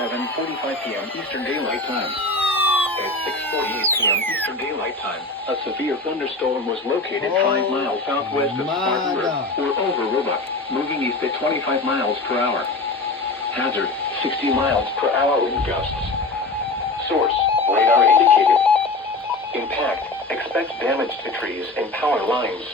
7:45 p.m. Eastern Daylight Time. At 6:48 p.m. Eastern Daylight Time, a severe thunderstorm was located 5 miles southwest of Spartanburg, or over Roebuck, moving east at 25 miles per hour. Hazard, 60 miles per hour wind gusts. Source, radar indicated. Impact, expect damage to trees and power lines.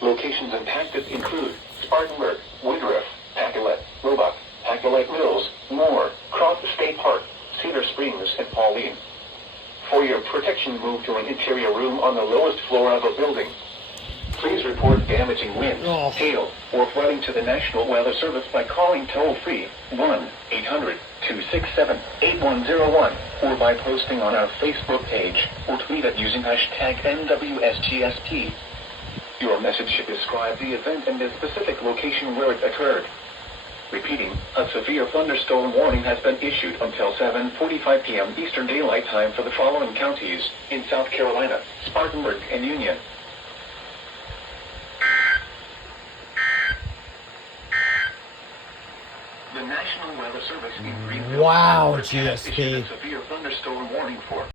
Locations impacted include Spartanburg, Woodruff, Pacolet, Roebuck, Pacolet Mills, Moore, Cross State Park, Cedar Springs, and Pauline. For your protection, move to an interior room on the lowest floor of a building. Please report damaging winds, hail, or flooding to the National Weather Service by calling toll-free 1-800-267-8101 or by posting on our Facebook page or tweet it using hashtag NWSGST. Your message should describe the event and the specific location where it occurred. Repeating, a severe thunderstorm warning has been issued until 7:45 p.m. Eastern Daylight Time for the following counties in South Carolina, Spartanburg, and Union. The National Weather Service in Greenville, wow, Spartanburg, has issued GSP. a severe thunderstorm warning for